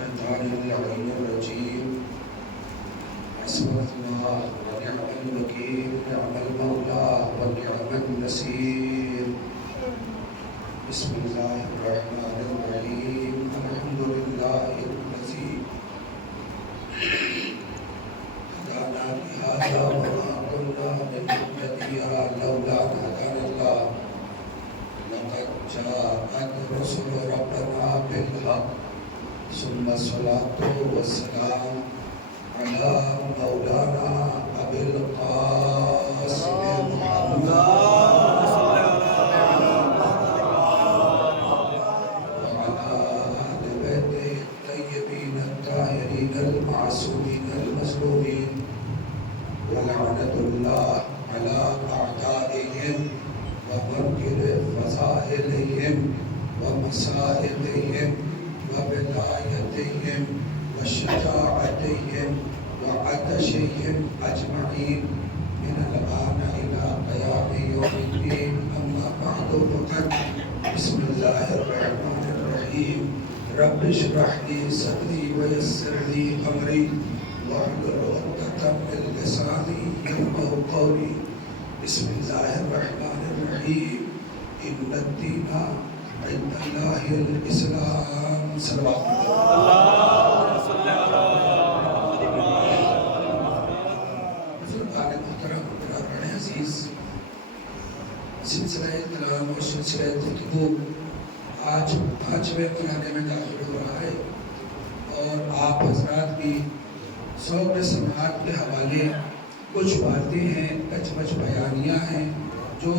الشيطان اللعين الرجيم حسبنا الله ونعم الوكيل نعم المولى ونعم النصير بسم الله الرحمن الرحيم الحمد لله الذي هدانا لهذا وما كنا لنهتدي لولا أن هدانا الله لقد جاءت رسل ربنا بالحق ثم الصلاة والسلام على مولانا أبي القاسم محمد وعلى آل بيته الطيبين الطاهرين المعصومين المظلومين ولعنة الله على أعدائهم ومنكر فضائلهم ومصائبهم وبلايتهم وشجاعتهم وعطشهم أجمعين من الآن إلى قيام يوم الدين أما بعد فقد بسم الله الرحمن الرحيم رب اشرح لي صدري ويسر لي أمري واحلل عقدة من لساني يفقهوا قولي بسم الله الرحمن الرحيم إن الدين عند الله الإسلام صلوات اللهم صل على بزرگان محترم برادران عزیز سلسلہ کلام اور سلسلہ گفتگو آج 5ویں مراحل میں داخل ہو رہا ہے اور آپ حضرات بھی ذوق سماعت کے حوالے کچھ باتیں ہیں کچھ بیانیاں ہیں جو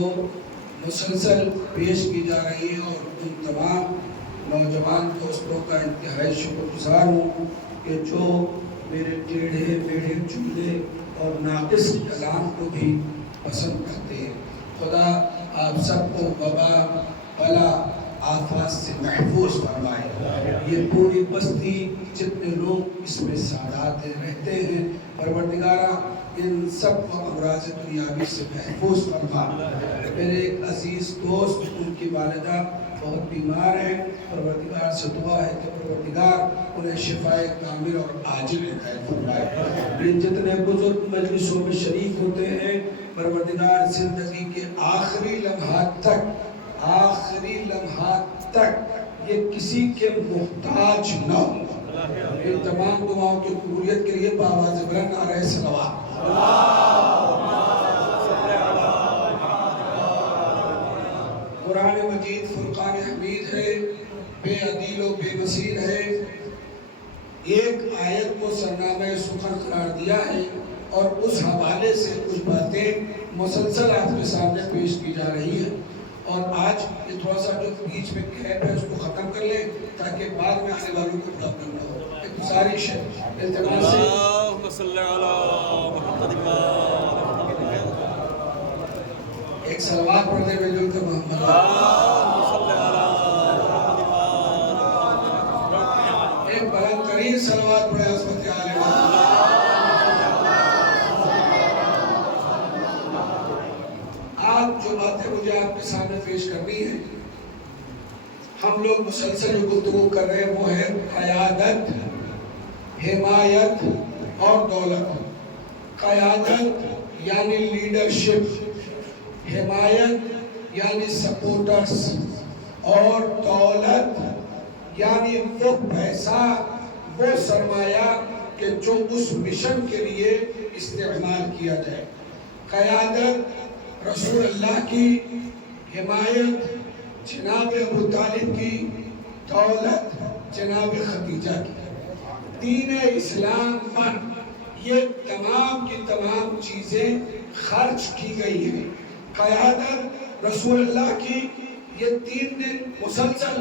مسلسل پیش کی جا رہی ہے اور ان تمام نوجوان دوستوں کا انتہائی شکر گزار ہوں کہ جو میرے ٹیڑھے میڑھے جملے اور ناقص کلام کو بھی پسند کرتے ہیں. خدا آپ سب کو وبا بلا آفات سے محفوظ فرمائے. یہ پوری بستی جتنے لوگ اس میں سعادت رہتے ہیں پروردگارہ ان سب کو امراض دنیاوی سے محفوظ فرما. میرے ایک عزیز دوست ان کی والدہ بہت بیمار ہیں، پروردگار سے دعا ہے کہ پروردگار انہیں شفاء کامل اور عاجل عنایت فرمائے. یہ جتنے بزرگ مجلسوں میں شریک ہوتے ہیں پروردگار زندگی کے آخری لمحات تک یہ کسی کے محتاج نہ ہوں. ان تمام دعاؤں کی قبولیت کے لیے بآواز بلند نعرہ صلوات. قرآن مجید فرقان حمید ہے، بے عدیل و بے مثیل ہے. ایک آیت کو سرنامہ سخن قرار دیا ہے اور اس حوالے سے کچھ باتیں مسلسل آپ کے سامنے پیش کی جا رہی ہے. اور آج یہ تھوڑا سا جو بیچ میں گیپ ہے اس کو ختم کر لیں تاکہ بعد میں آنے والوں کو پرابلم نہ ہو. ایک گزارش ہے التماس سے اللهم صل على محمد ایک صلوات پڑھتے ہوئے جو کہ محمد اللهم صل على ایک بلند ترین صلوات پڑھے عظمت آل محمد. آج جو باتیں مجھے آپ کے سامنے پیش کرنی ہے، ہم لوگ مسلسل جو گفتگو کر رہے ہیں وہ ہے قیادت، حمایت اور دولت. قیادت یعنی لیڈرشپ، حمایت یعنی سپورٹرز اور دولت یعنی وہ پیسہ وہ سرمایہ کہ جو اس مشن کے لیے استعمال کیا جائے. قیادت رسول اللہ کی، حمایت جناب ابو طالب کی، دولت جناب خدیجہ کی. دین اسلام پر یہ تمام کی تمام چیزیں خرچ کی گئی ہیں. قیادت رسول اللہ کی، یہ 3 دن مسلسل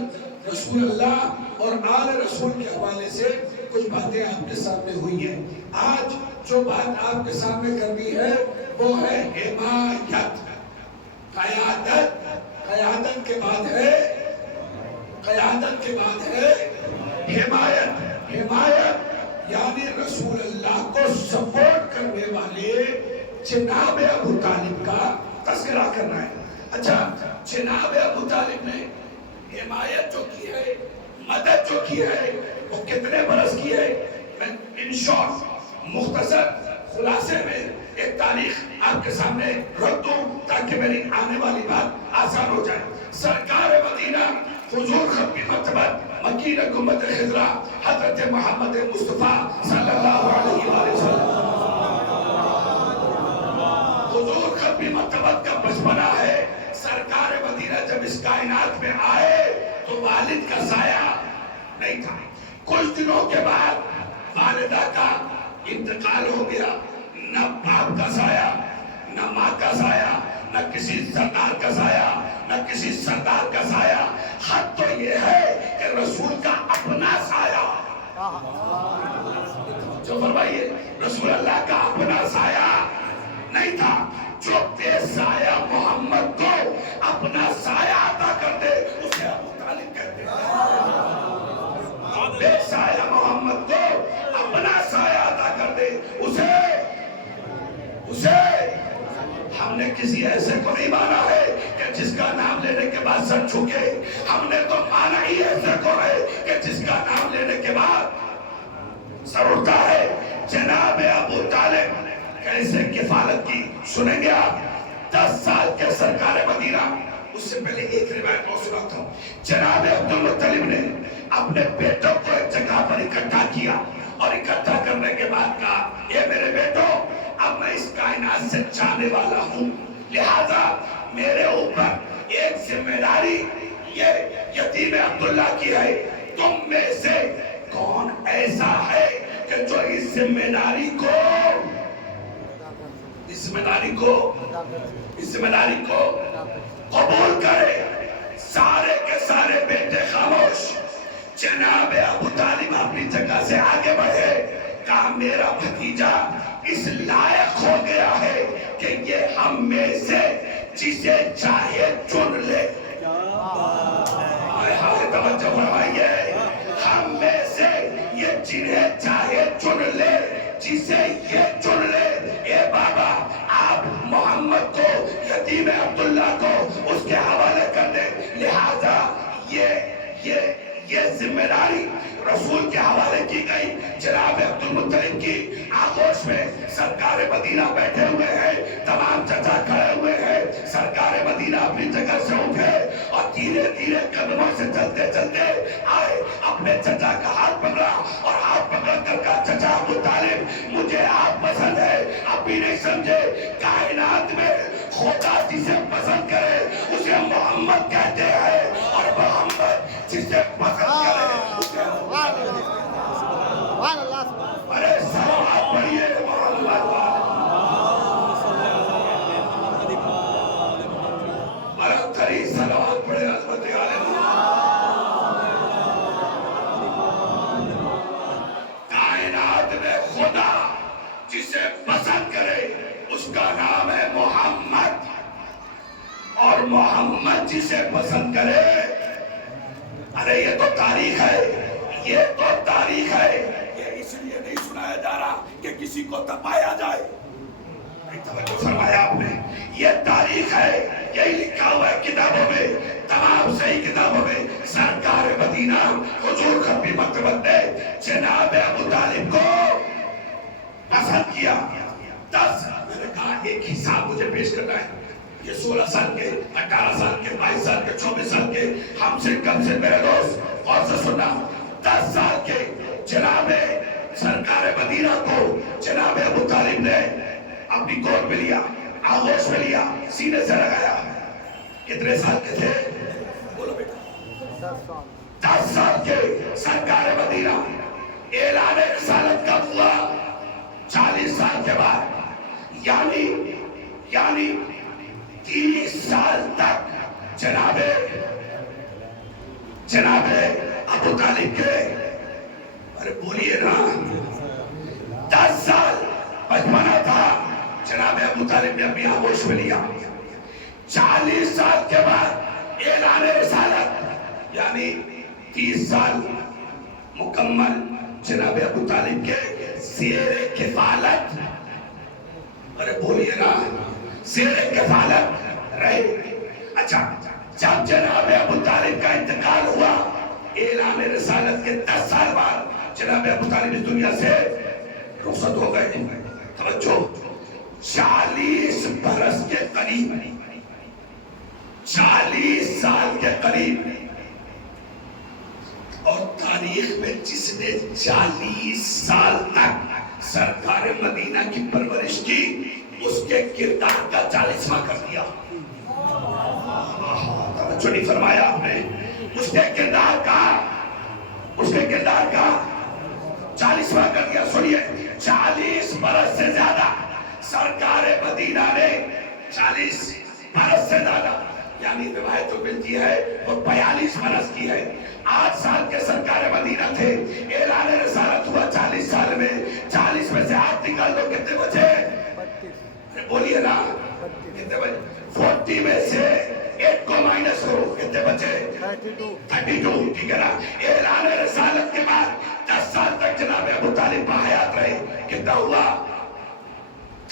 رسول اللہ اور آل رسول کے حوالے سے کچھ باتیں آپ کے سامنے ہوئی ہیں. آج جو بات آپ کے سامنے کرنی ہے وہ ہے حمایت. قیادت کے بعد ہے حمایت. حمایت یعنی رسول اللہ کو سپورٹ کرنے والے جناب ابو طالب کا تذکرہ کرنا ہے. اچھا، جناب ابو طالب نے حمایت جو کی ہے مدد جو کی ہے وہ کتنے برس کی ہے؟ میں ان شارٹ مختصر خلاصے میں ایک تاریخ آپ کے سامنے رکھ دوں تاکہ میری آنے والی بات آسان ہو جائے. سرکار مدینہ حضور ختم مرتبت مکین حکومت خضرا حضرت محمد مصطفیٰ صلی اللہ علیہ وآلہ وسلم حضور ختم مرتبت کا بچپنا ہے. سرکار مدینہ جب اس کائنات میں آئے تو والد کا سایہ نہیں تھا. کچھ دنوں کے بعد والدہ کا انتقال ہو گیا. نہ باپ کا سایہ، نہ ماں کا سایہ، نہ کسی سردار کا سایہ، نہ کسی سردار کا سایہ. حد تو یہ ہے کہ رسول کا اپنا سایہ جو فرمائیے رسول اللہ کا اپنا سایہ نہیں تھا. جو بے سایہ محمد کو اپنا سایہ عطا کر دے اسے ابو طالب کہتے ہیں. بے سایہ محمد کو اپنا سایہ عطا کر دے اسے ہم نے کسی ایسے کو نہیں مانا ہے کہ جس کا نام لینے کے بعد سر جھکے. ہم نے تو مانا ہی ایسے کو ہے کہ جس کا نام لینے کے بعد سر اٹھتا ہے. جناب ابو طالب کیسے کفالت کی سنیں گے آپ. 10 سال کے سرکار مدینہ. اس سے پہلے ایک روایت اور سناتا ہوں. جناب عبد المطلب نے اپنے بیٹوں کو ایک جگہ پر اکٹھا کیا اور اکٹھا کرنے کے بعد کہا اے میرے بیٹو اب میں اس کائنات سے جانے والا ہوں لہذا میرے اوپر ایک ذمہ داری یہ یتیم عبداللہ کی ہے. تم میں سے کون ایسا ہے کہ جو اس ذمہ داری کو قبول کرے. سارے کے سارے بیٹے خاموش. جناب ابو طالب اپنی جگہ سے آگے بڑھے. کہا میرا بھتیجا اس لائق ہو گیا ہے کہ یہ ہم میں سے جسے چاہے چن لے. توجہ فرمائیے. ہم میں سے یہ جنہیں چاہے چن لے جسے یہ چن لے. اے بابا آپ محمد کو یتیم عبداللہ کو اس کے حوالے کر دیں. لہذا یہ ذمہ داری رسول کے حوالے کی گئی. جناب عبد المطلب کی آغوش میں سرکار مدینہ بیٹھے ہوئے ہیں. تمام چچا کھڑے ہوئے ہیں. سرکار مدینہ اپنی جگہ سے اٹھے اور دھیرے دھیرے قدموں سے چلتے چلتے آئے. اپنے چچا کا ہاتھ پکڑا اور ہاتھ پکڑ کر کہا چچا ابو طالب مجھے آپ پسند ہے. اب بھی نہیں سمجھے کائنات میں خدا جسے پسند کرے اسے محمد کہتے ہیں اور محمد جسے پسند کرے اسے ارے سلوات پڑھیے محمد برتری سلوات پڑھے عظمت عالم. کائنات میں خدا جسے پسند کرے اس کا نام ہے محمد اور محمد جسے پسند کرے. ارے یہ تو تاریخ ہے. یہ اس لیے نہیں سنایا جا رہا کہ کسی کو تپایا جائے. توجہ فرمایا آپ نے. یہ تاریخ ہے. یہی لکھا ہوا ہے کتابوں میں تمام صحیح کتابوں میں. سرکار مدینہ حضور ختم مرتبت نے جناب ابو طالب کو پسند کیا. 10 میں نے کہا ایک حساب مجھے پیش کرنا ہے. یہ 16 سال کے 18 سال کے 22 سال کے 24 سال کے ہم سے کم سے میرے دوست اور سے سننا. 10 سال کے جناب سرکار مدینہ کو جناب ابو طالب نے اپنی گود میں لیا, آغوش میں لیا, سینے سے لگایا. کتنے سال کے تھے بولو بیٹا؟ 10 سال کے. سرکار مدینہ اعلان رسالت کا ہوا 40 سال کے بعد یعنی 30 سال تک جناب ابو طالب کے ارے بولیے نا 10 سال بچپنا تھا. جناب ابو طالب نے اپنی آغوش میں لیا. 40 سال کے بعد اعلان رسالت یعنی 30 سال مکمل جناب ابو طالب کے زیر کفالت ارے بولیے نا زیر کفالت رہے. اچھا جب جناب ابو طالب کا انتقال ہوا اعلان رسالت کے 10 سال بعد جناب ابو طالب اس دنیا سے رخصت ہو گئے. توجہ 40 برس کے قریب 40 سال کے قریب اور تاریخ میں جس نے 40 سال تک سرکار مدینہ کی پرورش کی اس کے کردار کا 40واں کر دیا. توجہ نہیں فرمایا آپ نے. اس کے کردار کا 40واں کر دیا. سنیے 40 برس سے زیادہ سرکار مدینہ نے 40 برس سے زیادہ یعنی روایت تو ملتی ہے وہ 42 برس کی ہے. 8 سال کے سرکار مدینہ تھے. اعلان رسالت ہوا 40 سال میں. 40 میں سے 8 نکال دو کتنے بچے؟ بولیے نا کتنے بچے؟ 40 میں سے 8 کو مائنس کرو کتنے بچے؟ 32. ٹھیک ہے نا. اعلان رسالت کے بعد 10 سال تک جناب ابو طالب باحیات رہے. کتنا ہوا؟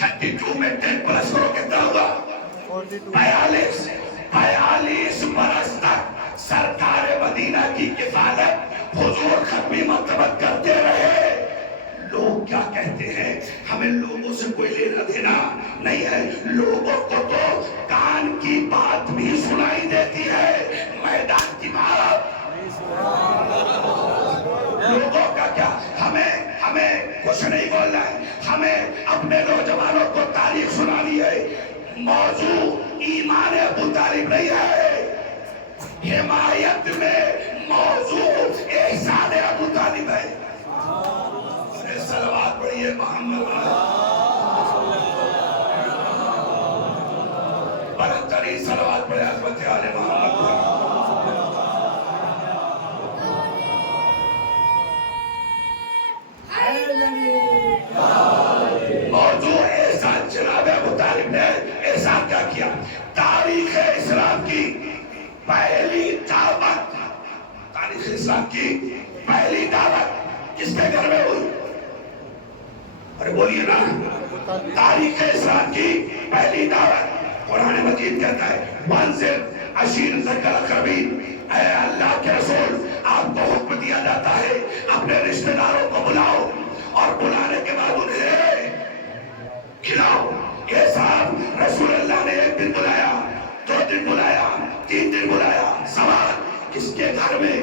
32 میں 10 پلس کرو کتنا ہوا؟ 42 برس تک سرکار مدینہ کی کفالت حضور ختمی مرتبت کرتے رہے. لوگ کیا کہتے ہیں؟ ہمیں لوگوں سے کوئی لینا دینا نہیں ہے. لوگوں کو تو کان کی بات بھی سنائی دیتی ہے، میدان کی بات لوگوں کا کیا. ہمیں کچھ نہیں بولنا ہے. ہمیں اپنے نوجوانوں کو تاریخ سنانی ہے. موضوع ایمان ابو طالب نہیں ہے. حمایت میں موضوع احسان ابو طالب ہے. صلوات پڑھیے محمد برتری صلوات پڑھے عظمت آل محمد. موضوع احسان جناب ابو طالب نے احسان کیا کیا؟ تاریخ اسلام کی پہلی دعوت تاریخ اسلام کی پہلی دعوت کس کے گھر میں ہوئی؟ ارے بولیے نا. تاریخ اسلام کی پہلی دعوت قرآن مجید کہتا ہے وانذر عشیرتک الاقربین. اے اللہ کے رسول آپ کو حکم دیا جاتا ہے اپنے رشتہ داروں کو بلاؤ اور بلانے کے بعد انہیں کھلاؤ. یہ صاحب رسول اللہ نے 1 دن بلایا، 2 دن بلایا، 3 دن بلایا. سوال کس کے گھر میں؟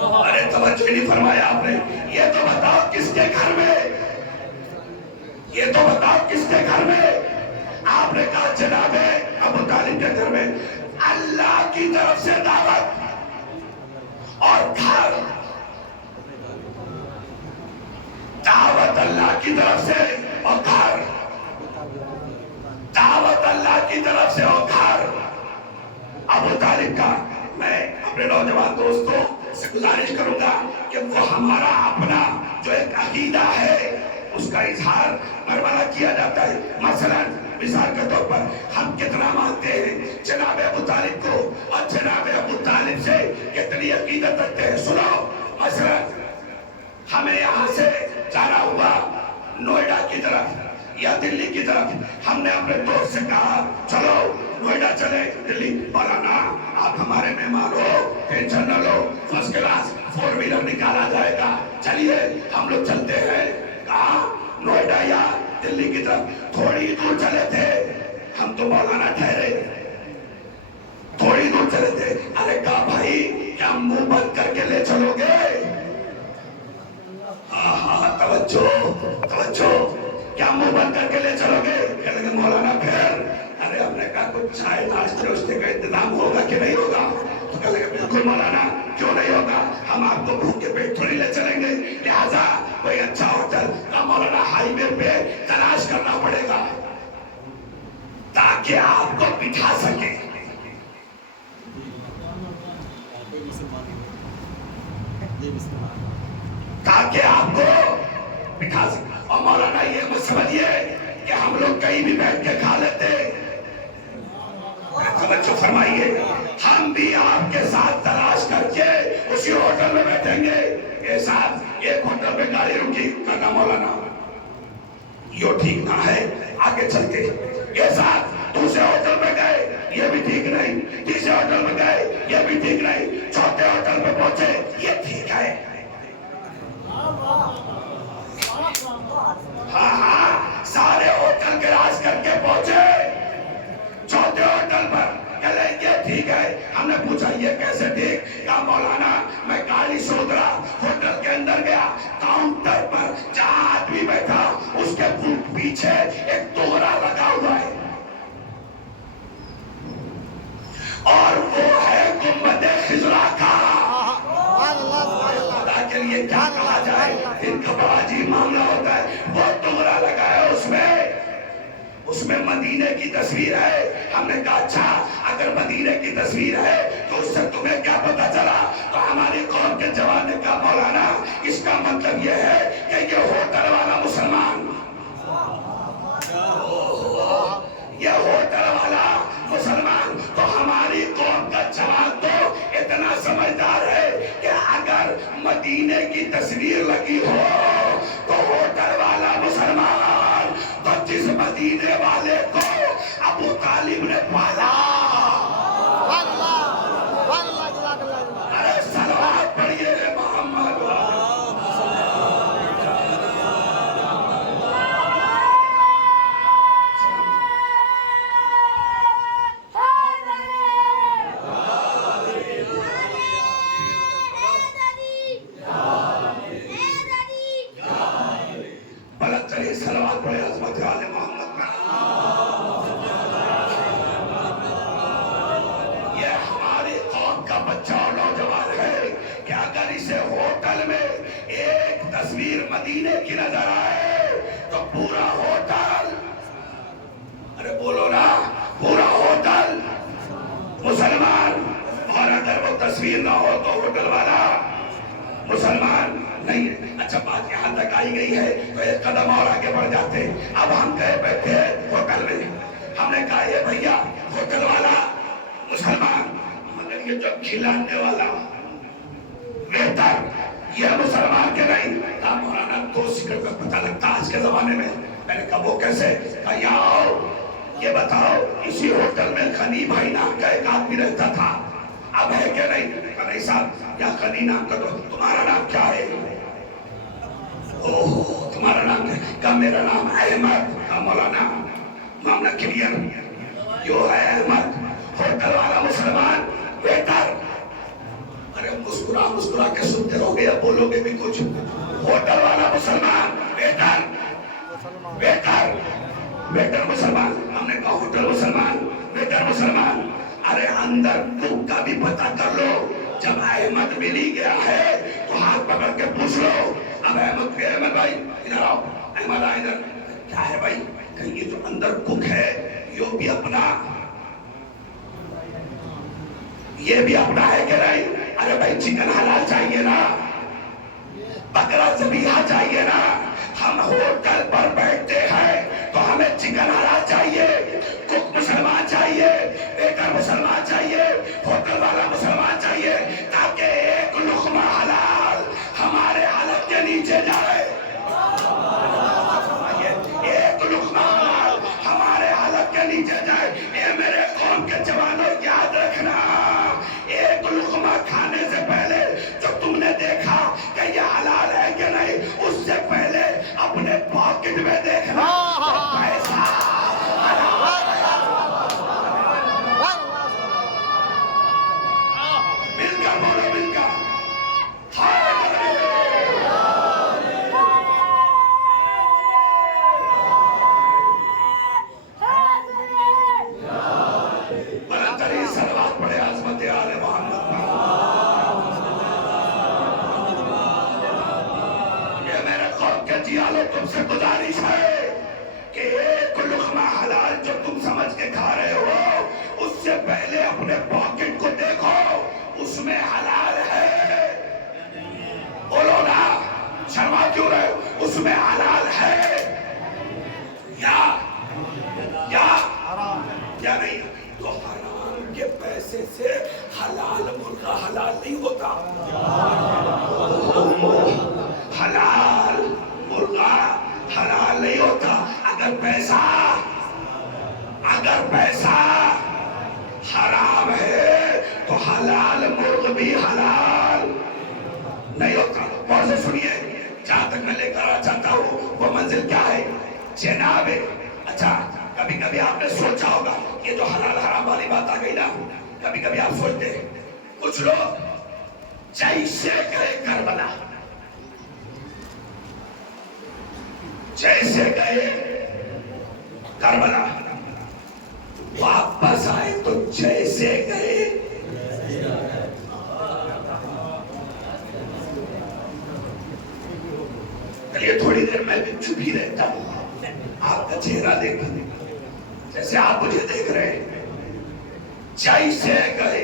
ارے توجہ نہیں فرمایا آپ نے. یہ تو بتاؤ کس کے گھر میں؟ یہ تو بتاؤ کس کے گھر میں؟ آپ نے کہا جناب ابو طالب کے گھر میں. اللہ کی طرف سے دعوت اور گھر. دعوت اللہ کی طرف سے اور گھر. دعوت اللہ کی طرف سے اور گھر. ابو طالب کا میں اپنے نوجوان دوستوں سے گزارش کروں گا کہ وہ ہمارا اپنا جو ایک عقیدہ ہے اس کا اظہار مرمانہ کیا جاتا ہے. مثلا مثال کے طور پر ہم کتنا مانتے ہیں جناب ابو طالب کو اور جناب ابو طالب سے کتنی عقیدت رکھتے ہیں. سنو مثلا ہمیں یہاں سے جانا ہوا نوئیڈا کی طرف یا دلی کی طرف. ہم نے اپنے دوست سے کہا چلو نوئیڈا چلے دلی. مولانا آپ ہمارے مہمان ہو، ٹینشن نہ لو، فرسٹ کلاس 4 ویلر نکالا جائے گا، چلیے ہم لوگ چلتے ہیں. کہاں؟ نوئیڈا یا دلی کی طرف. تھوڑی دور چلے تھے ہم تو مولانا ٹھہرے، تھوڑی دور چلے تھے. ارے کہا بھائی کیا منہ بند کر کے لے چلو گے؟ توجہ کیا منہ بند کر کے لے چلو گے؟ کہنے لگے مولانا پھر. ارے ہم نے کہا کچھ چائے ناشتے واشتے کا انتظام ہوگا کہ نہیں ہوگا؟ تو کہنے لگے بالکل مولانا کیوں نہیں ہوگا، ہم آپ کو بھوک کے پیٹ تھوڑی لے چلیں گے، لہٰذا کوئی اچھا ہوٹل کا مولانا ہائی وے پہ تلاش کرنا پڑے گا تاکہ آپ کو بٹھا سکے. تاکہ آپ کو بٹھا سکے. اور مولانا یہ مت سمجھیے کہ ہم لوگ کہیں بھی بیٹھ کے کھا لیتے. توجہ فرمائیے، ہم بھی آپ کے ساتھ تلاش کر کے اسی ہوٹل میں بیٹھیں گے. یہ ساتھ ایک ہوٹل میں گاڑی رکی، کہنا مولانا یہ ٹھیک نہ ہے، آگے چل کے. یہ ساتھ دوسرے ہوٹل میں گئے، یہ بھی ٹھیک نہیں. تیسرے ہوٹل ہوٹل میں گئے یہ بھی ٹھیک نہیں، چوتھے ہوٹل پہ پہنچے یہ ٹھیک ہے. ہاں سارے ہوٹل کراس کر کے پہنچے چوتھے ہوٹل پر، کہلے یہ ٹھیک ہے. ہم نے پوچھا یہ کیسے ٹھیک؟ کہا مولانا میں گاڑی سے اترا، ہوٹل کے اندر گیا، کاؤنٹر پر جہاں آدمی بیٹھا اس کے پیچھے ایک دوہرا لگا ہوا ہے اور وہ ہے گنبد خضرا کا. خدا کے لیے کیا کہا جائے، ان کا بڑا عجیب معاملہ ہوتا ہے. وہ دوہرا لگا ہے، اس میں مدینے کی تصویر ہے. ہم نے کہا اچھا اگر مدینے کی تصویر ہے تو اس سے تمہیں کیا پتا چلا؟ تو ہماری قوم کے جوان نے کہا مولانا اس کا مطلب یہ ہے کہ یہ ہوٹل والا مسلمان، یہ ہوٹل والا مسلمان. تو ہماری قوم کا جوان تو اتنا سمجھدار ہے کہ اگر مدینے کی تصویر لگی ہو تو ہوٹل والا مسلمان، تو جس مدینے والے کو ابو طالب نے پالا، ارے صلوات پڑھیے محمد. صلوات پڑھے عظمت آل محمد میں. یہ ہماری قوم کا بچہ اور نوجوان ہے کہ اگر اسے ہوٹل میں ایک تصویر مدینے کی نظر آئے تو پورا ہوٹل، ارے بولو نا، پورا ہوٹل مسلمان. اور اگر وہ تصویر نہ ہو تو ہوٹل والا مسلمان نہیں ہے. اچھا بات یہاں تک آئی گئی ہے تو ایک قدم اور آگے بڑھ جاتے. اب ہم گئے بیٹھے ہوٹل میں، ہم نے کہا یہ بھیا ہوٹل والا مسلمان، مگر یہ جو کھلانے والا ویٹر یہ مسلمان کے نہیں. کہا مولانا 2 سیکنڈ کا پتہ لگتا آج کے زمانے میں. میں نے کہا وہ کیسے؟ کہا یہاں آؤ، یہ بتاؤ اسی ہوٹل میں غنی بھائی نام کا ایک آدمی رہتا تھا، اب ہے کہ نہیں؟ کہا نہیں صاحب، یا غنی نام کا. تو تمہارا نام کیا ہے؟ اوہ تمہارا نام ہے؟ کہا میرا نام احمد. کہا مولانا معاملہ کلیئر، جو ہے احمد ہوٹل والا مسلمان ویٹر. ارے مسکرا مسکرا کے سنتے رہو گے یا بولو گے بھی کچھ؟ ہوٹل والا مسلمان ویٹر، ویٹر ویٹر مسلمان. ہم نے کہا ہوٹل مسلمان ویٹر مسلمان. ارے اندر کک کا بھی پتہ کر لو. جب احمد مل ہی گیا ہے تو ہاتھ پکڑ کے پوچھ لو. اب احمد بھائی ادھر آؤ، احمد آ ادھر. کیا ہے بھائی؟ کہ یہ جو اندر کک ہے یہ بھی اپنا ہے کہ نہیں؟ ارے بھائی چکن حلال چاہیے نا، بکرا ذبیحہ چاہیے نا. ہم ہوٹل پر بیٹھتے ہیں تو ہمیں چکن حلال چاہیے، کک مسلمان چاہیے، ویٹر مسلمان چاہیے، ہوٹل والا مسلمان چاہیے، تاکہ ایک لقمہ حلال ہمارے حلق کے نیچے جائے. ایک لقمہ حلال ہمارے حلق کے نیچے جائے. اے میرے قوم کے جوانوں یاد رکھنا، ایک لقمہ کھانے سے پہلے جو تم نے دیکھا کہ یہ حلال ہے کہ نہیں، اس سے پہلے اپنے پاکٹ میں دیکھنا پیسہ حلال ہے. مل کر بولو، مل کر بلندری صلوات پڑھے عظمت آل محمد پر. یہ میرے قوم کے جیالو تم سے گزارش ہے کہ ایک لقمہ حلال جو تم سمجھ کے کھا رہے ہو اس سے پہلے اپنے پاکٹ کو دیکھو، اس میں حلال ہے. بولو نا، شرما کیوں رہے ہو؟ اس میں حلال ہے یا نہیں؟ تو حرام کے پیسے سے حلال مرغا حلال نہیں ہوتا. حلال مرغا حلال نہیں ہوتا. اگر پیسہ حرام ہے بھی حلال نہیں ہوتا. غور سے سنیے, جہاں تک میں لے کر آنا چاہتا ہوں وہ منزل کیا ہے؟ جناب. اچھا, کبھی کبھی آپ نے سوچا ہوگا یہ جو حلال حرام والی بات آ گئی نا, کبھی کبھی آپ سوچتے ہیں کچھ لوگ جیسے گئے کربلا, جیسے گئے کربلا, واپس آئے تو جیسے گئے. چلیے تھوڑی دیر میں بھی چپ ہی رہتا ہوں, آپ کا چہرہ دیکھا جیسے آپ مجھے دیکھ رہے ہیں. جیسے گئے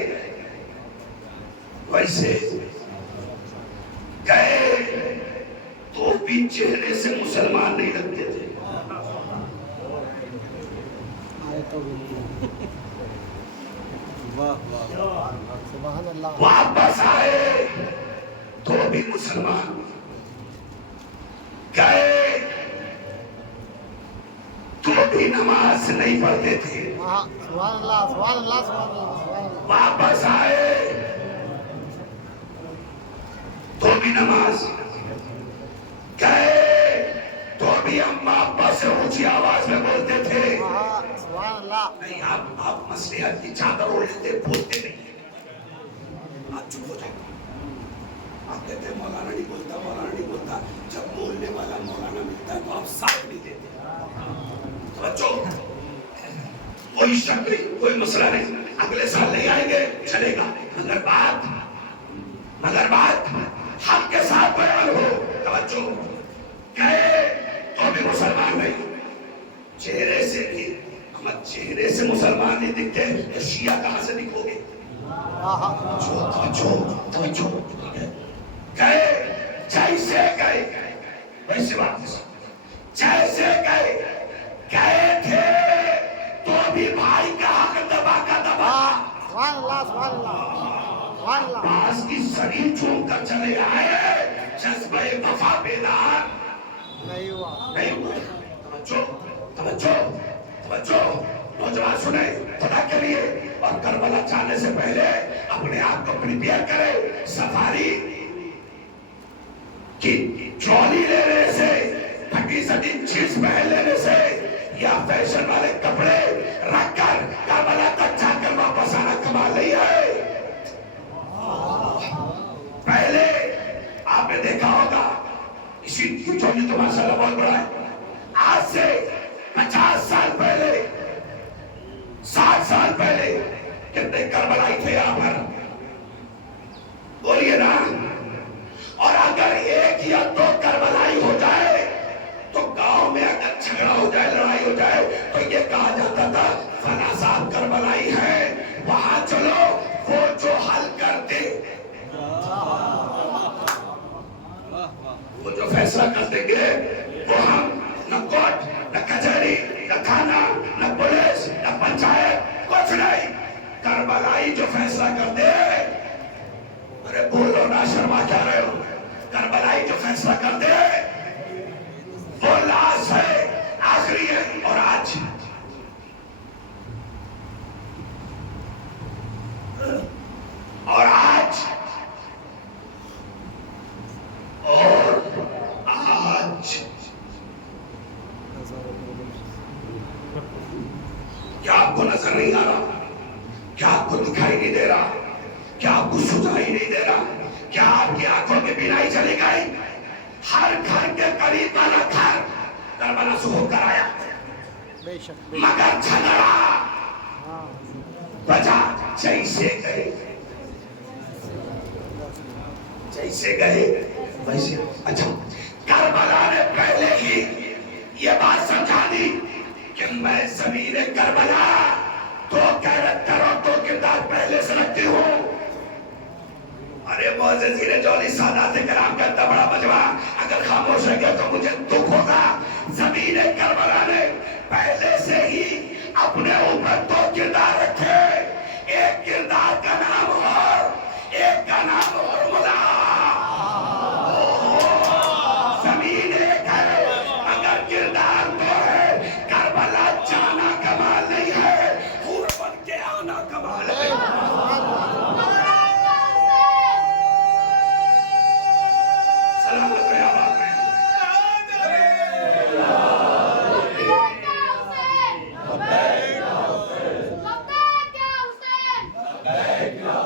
ویسے گئے, تو بھی چہرے سے مسلمان نہیں لگتے تھے. واپس آئے تو بھی مسلمان, گئے تو بھی نماز نہیں پڑھتے تھے. واپس آئے تو بھی نماز, گئے تو بھی اما ابا سے اونچی آواز میں بولتے تھے. نہیں, آپ مصلحت کی چادر اوڑھ لیتے, بولتے نہیں, آپ چپ ہو جائیں. آپ کہتے ہیں مولانا نہیں بولتا, مولانا نہیں بولتا. جب بولنے والا مولانا ملتا ہے تو آپ ساتھ نہیں دیتے. بچوں, کوئی شک نہیں, کوئی مسئلہ نہیں, اگلے سال نہیں آئیں گے چلے گا, مگر بات حق کے ساتھ بیان ہو. توجہ, گئے تو بھی مسلمان نہیں, چہرے سے بھی. اگر چہرے سے مسلمان نہیں دکھتے تو شیعہ کہاں سے دکھو گے؟ توجہ, گئے جیسے گئے ویسے واپس, جیسے گئے تھے تو بھی بھائی کا حق دبا کا دبا. باز کی سری چون کر چلے آئے, جذبہ وفا بیدار نہیں ہوا. توجہ, نوجوان سنیں خدا کے لیے, اور کربلا جانے سے پہلے اپنے آپ کو پریپیئر کرے. سفاری کی ٹرالی لینے سے, پھٹی سٹی چیز پہن لینے سے, یا فیشن والے کپڑے رکھ کر کربلا تک جا کر واپس آنا کمال نہیں ہے. پہلے آپ نے دیکھا ہوگا, اسی ٹرالی تو ماشاءاللہ بہت بڑا ہے, آج سے 50 سال پہلے, 60 سال پہلے کتنے کربلائی تھے یہاں پر, بولیے نا. اور اگر ایک یا دو کربلائی ہو جائے تو گاؤں میں اگر جھگڑا ہو جائے, لڑائی ہو جائے, تو یہ کہا جاتا تھا فلاں صاحب کربلائی ہے, وہاں چلو, وہ جو حل کر دے, وہ جو فیصلہ کر دیں گے وہ ہم. نہ کورٹ, نہ کچہری, نہ تھانہ, نہ پولیس, نہ پنچایت, کچھ نہیں. کربلائی جو فیصلہ کر دے, ارے بولو نا, شرما کیا رہے ہو, کربلائی جو فیصلہ کر دے وہ لاش ہے, آخری ہے. اور آج کیا آپ کو نظر نہیں آ رہا؟ کیا آپ کو دکھائی نہیں دے رہا؟ کیا آپ کو سنائی نہیں دے رہا؟ کیا آپ کی آنکھوں کی بینائی چلی گئی؟ ہر گھر کے قریب والا گھر کربلا سے ہو کر آیا, مگر جھگڑا بجا جیسے گئے ویسے. اچھا, کربلا نے پہلے ہی یہ بات سمجھا دی کہ میں زمین کربلا دو کیریکٹر اور دو کردار پہلے سے رکھتی ہوں. ارے معززین جولی سادات کرام کا اتنا بڑا مجمع اگر خاموش رہ گیا تو مجھے دکھ ہوگا. زمین کربلا نے پہلے سے ہی اپنے اوپر دو کردار رکھے, ایک کردار کا نام اور ایک کا نام اور ملا. زمین ایک ہے اگر کردار دو ہے. کربلا جانا کمال نہیں ہے, حور بن کے آنا کمال ہے. کربلا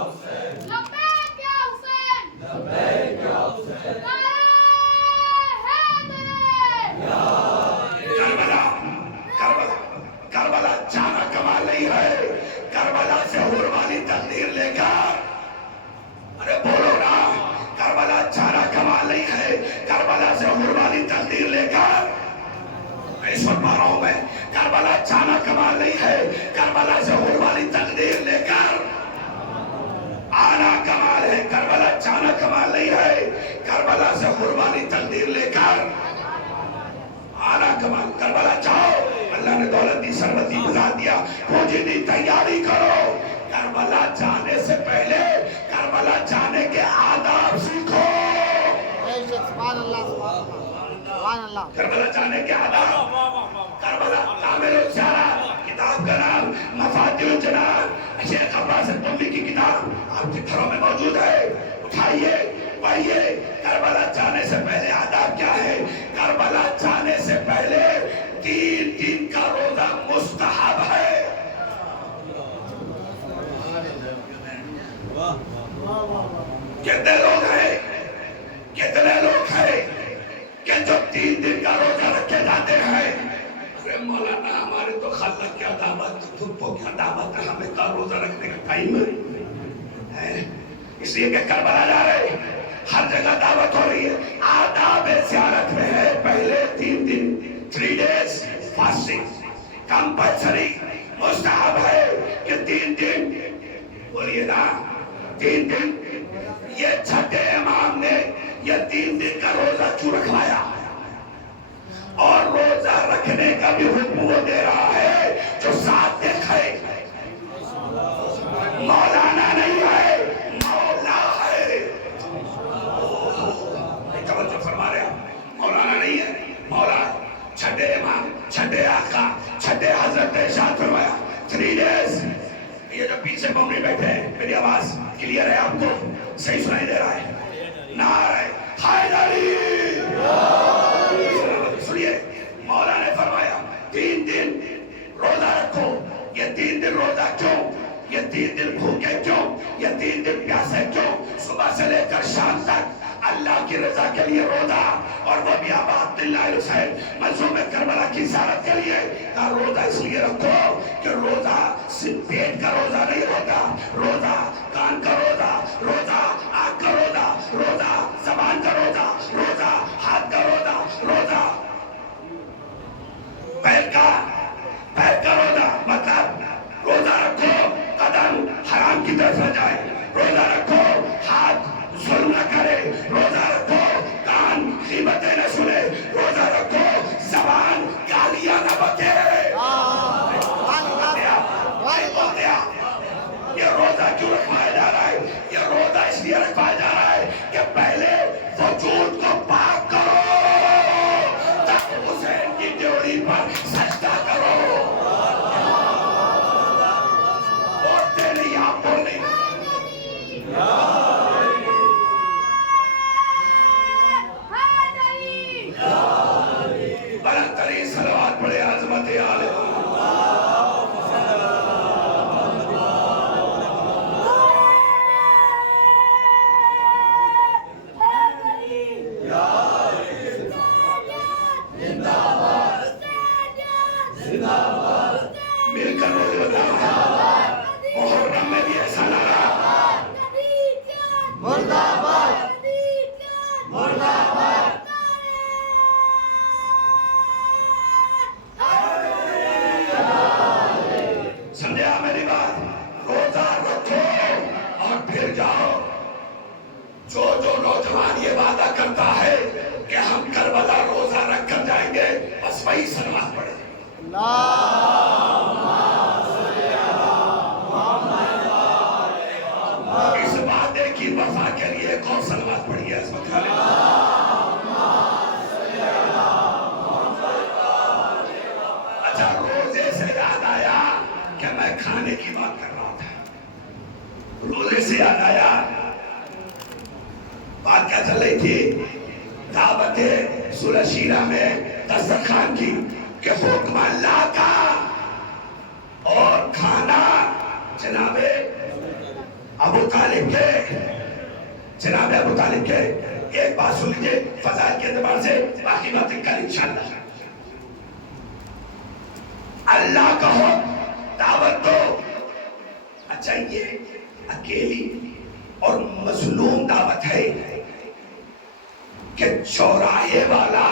کربلا کربلا جانا کمال نہیں ہے. کربلا سے حور والی تقدیر لے کر، ارے بولو نا، کربلا جانا کمال نہیں ہے. کربلا سے حور والی تقدیر لے کر، میں فرما رہا ہوں، میں کربلا جانا کمال نہیں ہے. کربلا سے حور والی تقدیر لے کر آنا کمال ہے. کربلا جانا کمال نہیں ہے. کربلا سے حور والی تقدیر لے کر آنا کمال. کربلا جاؤ، اللہ نے دولت دی، سربت دی، بزا دیا، فوجی دی، تیاری کرو. کربلا جانے سے پہلے کربلا جانے کے آداب سیکھو. کربلا جانے کے آداب. کربلا کامل الزیارہ، کتاب کا نام مفاتیح الجنان، شیخ عباس الدملی کی کتاب آپ کے گھروں میں موجود ہے. اٹھائیے پڑھیے. کربلا جانے سے پہلے آداب کیا ہے؟ کربلا جانے سے پہلے 3 دن کا روزہ مستحب ہے. کتنے لوگ ہیں کہ جو 3 دن کا روزہ رکھے جاتے ہیں؟ ارے مولانا ہمارے تو خالہ کیا دعوت، پھپھو کیا دعوت ہے، ہمیں کا روزہ رکھنے کا ٹائم ہے. اس لیے کہ کربلا جا رہے ہیں، ہر جگہ دعوت ہو رہی ہے. آداب زیارت میں ہے پہلے 3 دن 3 days فاسٹنگ کمپلسری مستحب ہے کہ 3 دن بولیے نا 3 دن. یہ چھٹے امام نے یہ 3 دن کا روزہ کیوں رکھوایا؟ اور روزہ رکھنے کا بھی حکم وہ دے رہا ہے جو ساتھ دیکھے. مولانا نہیں ہے، مولا ہے. توجہ فرما رہے ہیں، مولانا نہیں ہے، مولا ہے. چھٹے امام، چھٹے آقا، چھٹے حضرت نے ارشاد فرمایا 3 days. یہ جو پیچھے ممبئی بیٹھے ہیں، میری آواز کلیئر ہے؟ آپ کو صحیح سنائی دے رہا ہے؟ نعرہ حیدری. سنیے، مولا نے فرمایا 3 دن روزہ رکھو. یہ 3 دن روزہ کیوں؟ یہ 3 دن بھوکے کیوں؟ یہ 3 دن پیاسے کیوں؟ صبح سے لے کر شام تک اللہ کی رضا کے لیے روزہ، اور وہ بھی ابا عبداللہ حسین منظوم کربلا کی زیارت کے لیے کا روزہ. اس لیے رکھو کہ روزہ صرف پیٹ کا روزہ نہیں ہوتا. روزہ کان کا روزہ، روزہ آنکھ کا روزہ، روزہ زبان کا روزہ، روزہ ہاتھ کا روزہ، روزہ پیر کا روزہ. مطلب روزہ رکھو قدم حرام کی طرف نہ جائے. روزہ رکھو ہاتھ ظلم نہ کرے. روزہ رکھو کان غیبتیں نہ سنے. روزہ رکھو زبان گالیاں نہ بکے. یہ روزہ کیوں رکھوایا جا رہا ہے؟ یہ روزہ اس لیے رکھوایا جا رہا ہے کہ پہلے وجود کو پاک کرو، تب حسین کی ڈیوڑی پر سجدہ کرو. بولتے نہیں، آپ بولیں. بلند ترین صلوات پڑھے عظمت آل. مل کر بولے محرم میں بھی ایسا نعرہ مرداباد مرداباد. سمجھا میری بات؟ روزہ رکھو اور پھر جاؤ. جو نوجوان یہ وعدہ کرتا ہے کہ ہم کربلا روزہ رکھ کر جائیں گے، بس وہی سلوات پڑھے. اس وعدے کی وفا کے لیے کون سلوات پڑھی ہے؟ اس وقت اچھا، روزے سے یاد آیا کہ میں کھانے کی بات کر رہا تھا. روزے سے یاد آیا بات کیا چل رہی تھی؟ دعوت سورہ شیرہ میں دسترخوان کی کہ حکم اللہ کا اور کھانا جناب ابو طالب کے جناب ابو طالب کے ایک بات سن لیجیے فضائل کے اعتبار سے، باقی باتیں کل انشاءاللہ۔ اللہ کا حکم دعوت دو۔ اچھا یہ اکیلی اور مظلوم دعوت ہے کہ چوراہے والا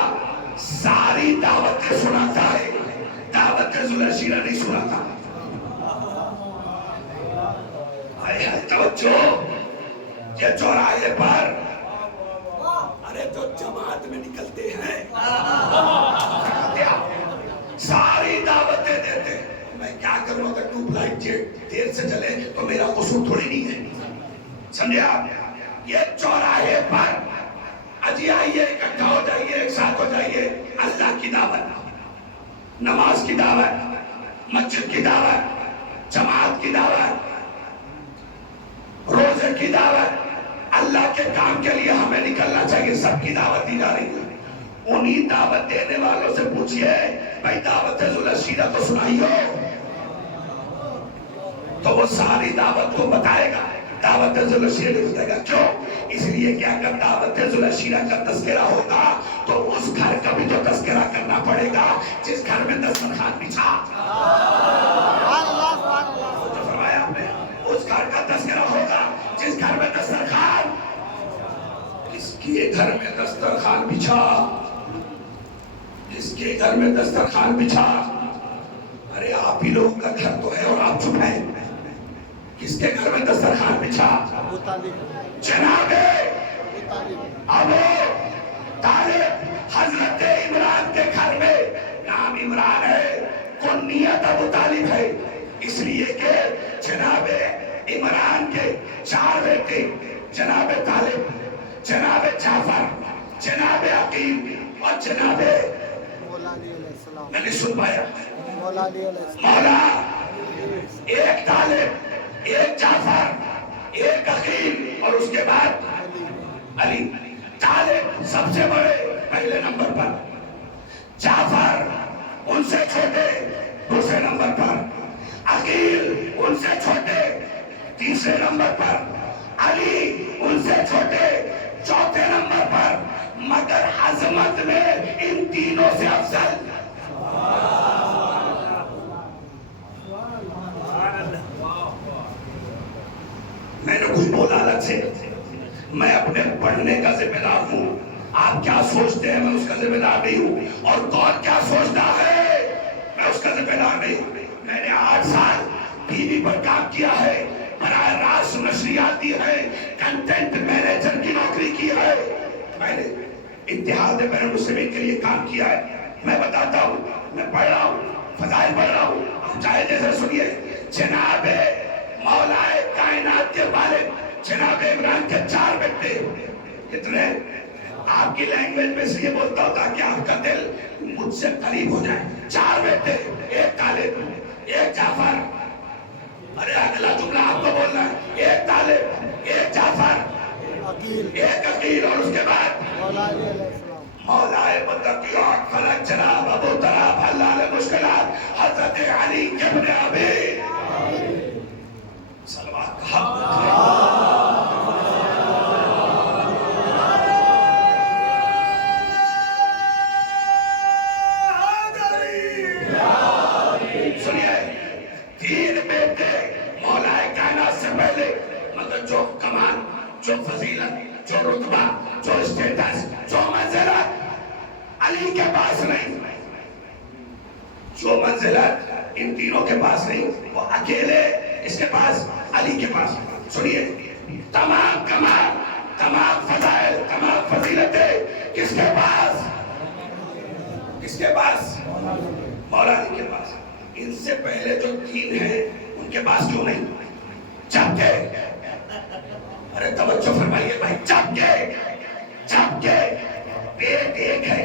ساری دعوتیں سناتا ہے، دعوت ذوالشیرہ نہیں سناتا۔ توجہ، یہ چوراہے پر ارے جو جماعت میں نکلتے ہیں ساری دعوتیں دیتے ہیں۔ میں کیا کروں اگر ٹیوب لائٹ دیر سے چلے تو میرا قصور تھوڑی نہیں ہے، سمجھے آپ؟ یہ چوراہے پر اجی آئیے، اکٹھا ہو جائیے، ایک ساتھ ہو جائیے، اللہ کی دعوت، نماز کی دعوت، مسجد کی دعوت، جماعت کی دعوت، روزے کی دعوت، اللہ کے کام کے لیے ہمیں نکلنا چاہیے، سب کی دعوت دی جا رہی ہے۔ انہی دعوت دینے والوں سے پوچھئے بھائی دعوت ذوالشیرہ تو سنائی ہو، تو وہ ساری دعوت کو بتائے گا، دعوت ذوالشیرہ نہیں بتائے گا۔ کیوں؟ اس لیے کہ اگر دعوت ذوالشیرہ کا تذکرہ ہوگا تو اس گھر کا بھی تو تذکرہ کرنا پڑے گا جس گھر میں دسترخوان بچھا۔ جو فرمایا آپ نے، اس گھر کا تذکرہ ہوگا جس گھر میں دسترخوان، اس کے گھر میں دسترخوان بچھا، اس کے گھر میں دسترخوان بچھا۔ ارے آپ ہی لوگوں کا گھر تو ہے اور آپ چپ ہیں، کس کے گھر میں دسترخوان بچھا؟ جناب ابو طالب حضرت عمران کے گھر میں، نام عمران ہے، کنیت ابو طالب ہے، اس لیے کہ جناب عمران کے 4 بیٹے، جناب طالب، جناب جعفر، جناب عقیل اور جناب میں نے سن پایا مولا، ایک طالب، ایک جعفر، ایک عقیل اور اس کے بعد علی۔ طالب سب سے بڑے پہلے نمبر پر، جعفر ان سے چھوٹے دوسرے نمبر پر، عقیل ان سے چھوٹے تیسرے نمبر پر، علی ان سے چھوٹے چوتھے نمبر پر، مگر عظمت میں ان تینوں سے افضل میں نے کچھ بولا الگ سے، میں اپنے پڑھنے کا ذمہ دار ہوں، آپ کیا سوچتے ہیں میں اس کا ذمہ دار نہیں ہوں، اور کون کیا سوچتا ہے میں اس کا ذمہ دار نہیں ہوں۔ میں نے 8 سال ٹی وی پر کام کیا ہے، براہ راست نشریات دی ہے، کنٹینٹ مینیجر کی نوکری کی ہے، میں نے اتحاد بین المسلمین کے لیے کام کیا ہے۔ میں بتاتا ہوں، میں پڑھ رہا ہوں، فضائل پڑھ رہا ہوں، آپ چاہے جیسے سنیے۔ جناب مولا کائنات کے والد جناب عمران کے 4 بیٹے، کتنے؟ آپ کی لینگویج میں سے یہ بولتا ہوتا کہ آپ کا دل مجھ سے قریب ہو جائے۔ 4 بیٹے، ایک طالب، ایک جعفر، ارے اگلا جملہ آپ کو بولنا ہے، ایک طالب، ایک جعفر، ایک عقیل اور اس کے بعد مولا متقیات فلک جناب ابو طراب حلال مشکلات حضرت علی ابن ابی صلوات سنیے، 3 بیٹے مولا کائنات سے پہلے، مگر جو کمال، جو فضیلت، جو رتبہ، جو اسٹیٹس، جو منزلت علی کے پاس نہیں، جو منزلت ان تینوں کے پاس نہیں، وہ اکیلے اس کے پاس، علی کے پاس۔ سنیے، تمام کمال، تمام فضائل، تمام فضیلتیں کس کے پاس؟ کس کے پاس؟ مولا علی کے پاس۔ ان سے پہلے جو 3 ہیں ان کے پاس کیوں نہیں؟ جبکہ، ارے توجہ فرمائیے بھائی، جبکہ پیٹ ایک ہے،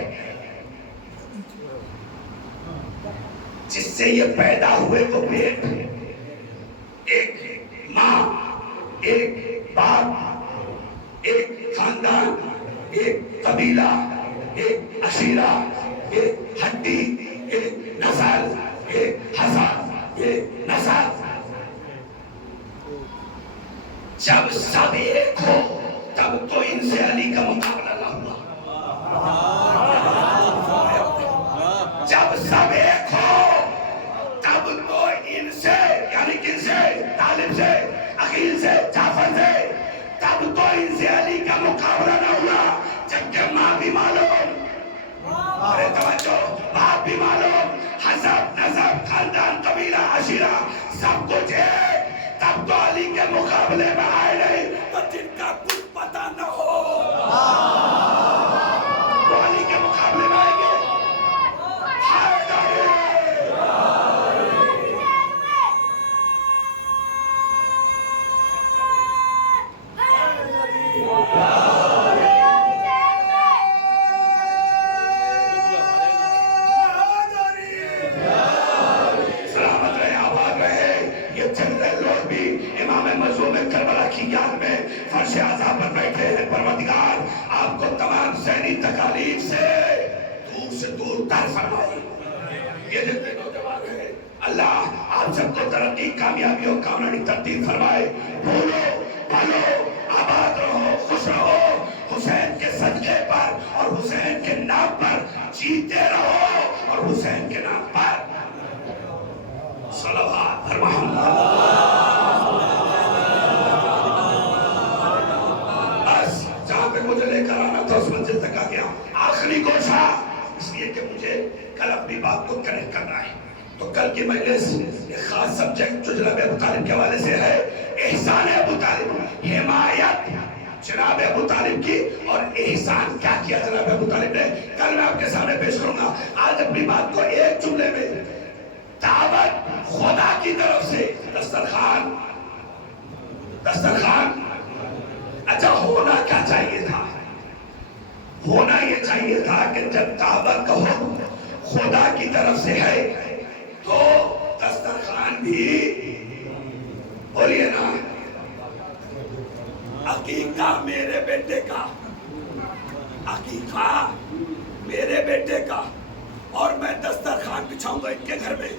جس سے یہ پیدا ہوئے وہ پیٹ، ایک ماں، ایک باپ، ایک خاندان، ایک قبیلہ، ایک عشیرہ، ایک ہڈی، ایک نسل، ایک حساب، ایک نسل، جب سب ایک ہو تب تو ان سے علی کا مقابلہ نہ ہوا. جب سب ایک ہو تب تو ان سے یعنی کن سے؟ طالب سے، عقیل سے، جعفر سے، تب تو ان سے علی کا مقابلہ نہ ہوا. جبکہ ماں بھی معلوم، ارے توجہ، باپ بھی معلوم، حسب، نسب، خاندان، قبیلہ، عشیرہ سب کچھ ہے، تب تو علی کے مقابلے میں آئے نہیں. تو جن کا کچھ پتہ نہ ہو وہ علی کے مقابلے میں آئیں گے. سلامت رہے، آباد رہے. یہ جنرل لوگ بھی امام مظلوم کربلا کی یاد میں فرش عذاب پر بیٹھے ہیں. پروردگار آپ کو تمام ذہنی تکالیف سے دور تر فرمائے. یہ جتنے نوجوان ہیں اللہ آپ سب کو ترقی، کامیابی اور کامرانی ترتیب فرمائے. بھولو پالو، آباد رہو، خوش رہو. حسین کے صدقے پر اور حسین کے نام پر جیتے رہو اور حسین کے نام پر صلوات اور محمد. بس جہاں پہ مجھے لے کر آنا تھا اس منزل تک آ گیا. آخری گوشہ اس لیے کہ مجھے کل اپنی بات کو کنیکٹ کرنا ہے. تو کل کی مجلس ایک خاص سبجیکٹ جو جناب ابو طالب کے حوالے سے ہے، احسان ابو طالب، حمایت جناب ابو طالب کی. اور احسان کیا کیا جناب ابو طالب نے کل میں آپ کے سامنے پیش کروں گا. آج اپنی بات کو ایک جملے میں، دعوت خدا کی طرف سے دسترخوان. اچھا ہونا کیا چاہیے تھا؟ ہونا یہ چاہیے تھا کہ جب دعوت کا حکم خدا کی طرف سے ہے تو دسترخوان بھی بولیے نا. عقیقہ میرے بیٹے کا، عقیقہ میرے بیٹے کا، اور میں دسترخوان بچھاؤں گا ان کے گھر میں.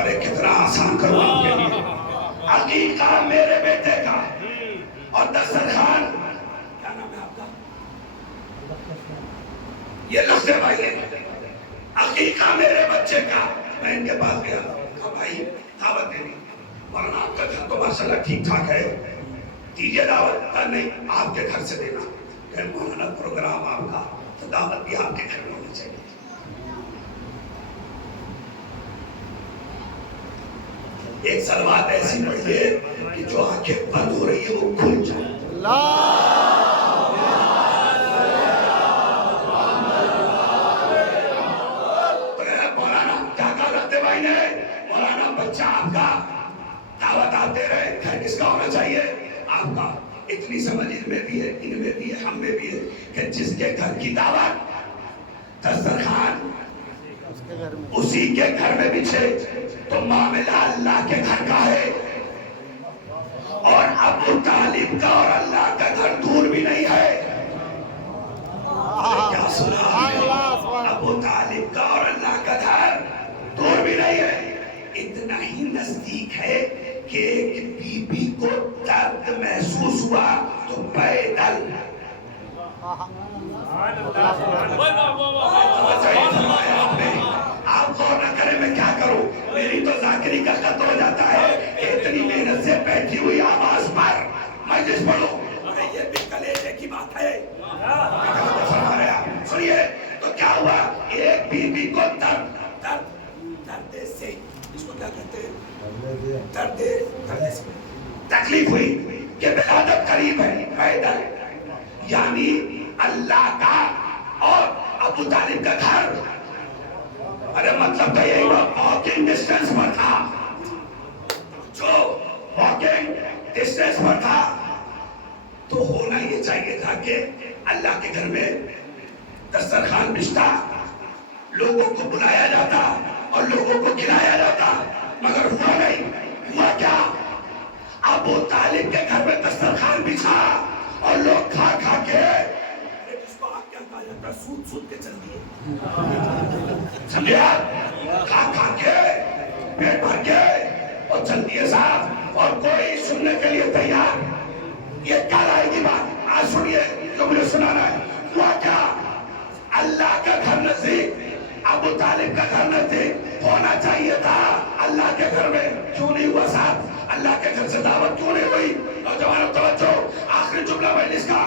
ارے کتنا آسان کرو ان کے لیے. عقیقہ میرے بیٹے کا اور دسترخوان، کیا نام ہے آپ کا؟ یہ لفظ بھائی ہے. عقیقہ میرے بچے کا. میں ان کے پاس گیا، کہا بھائی دعوت دینی. مولانا آپ کا گھر تو ماشاءاللہ ٹھیک ٹھاک ہے، دیجیے دعوت. نہیں آپ کے گھر سے دینا. کہ مولانا پروگرام آپ کا تو دعوت بھی آپ کے گھر میں ہونی چاہیے. ایک صلوات ایسی پڑھیے کہ جو آنکھیں بند ہو رہی ہے وہ کھل جائے. مولانا کیا کہا کرتے بھائی نے؟ مولانا بچہ آپ کا، دعوت آپ دے رہے، گھر کس کا ہونا چاہیے؟ آپ کا. اتنی سمجھ ان میں بھی ہے، ان میں بھی ہے، ہم میں بھی ہے کہ جس کے گھر کی دعوت دسترخوان اسی کے گھر میں بچھے تو معاملہ اللہ کے گھر کا ہے. اور ابو طالب کا اور اللہ کا گھر دور بھی نہیں ہے. کیا سنا؟ ابو طالب کا اور اللہ کا گھر دور بھی نہیں ہے، اتنا ہی نزدیک ہے کہ ایک بی بی کو درد محسوس ہوا تو پیدل آپ غور نہ کریں میں کیا کروں. میری تو ذاکری کا خط ہو جاتا ہے کہ اتنی محنت سے بیٹھی ہوئی آواز پر مجلس پڑھو. یہ بھی کلیجے کی بات ہے. سنیے تو کیا ہوا، ایک بی بی کو درد سے، اس کو کیا کہتے ہیں، درد سے تکلیف ہوئی کہ ولادت قریب ہے، پیدل. یعنی اللہ کا اور ابو طالب کا گھر، ارے مطلب تو یہی واکنگ ڈسٹینس پر تھا. جو واکنگ ڈسٹینس پر تھا تو ہونا یہ چاہیے تھا کہ اللہ کے گھر میں دسترخوان بچھتا، لوگوں کو بلایا جاتا اور لوگوں کو کھلایا جاتا. مگر ہوا نہیں. ہوا کیا؟ ابو طالب کے گھر میں دسترخوان بچھا اور لوگ کھا کھا کے، جس کو آپ کیا کہا جاتا ہے، سوت سوت کے چل دیے. سمجھے آپ؟ کھا کھا کے پیٹ بھر کے اور چل دیے صاحب. اور کوئی سننے کے لیے تیار. یہ کل آئے گی بات. آج سنیے جو مجھے سنانا ہے. ہوا کیا؟ اللہ کا گھر نزدیک، ابو طالب کا گھر نزدیک ہونا چاہیے تھا. اللہ کے گھر میں کیوں نہیں ہوا صاحب؟ اللہ کے گھر سے دعوت کیوں نہیں ہوئی؟ نوجوانوں توجہ، آخری جملہ مجلس کا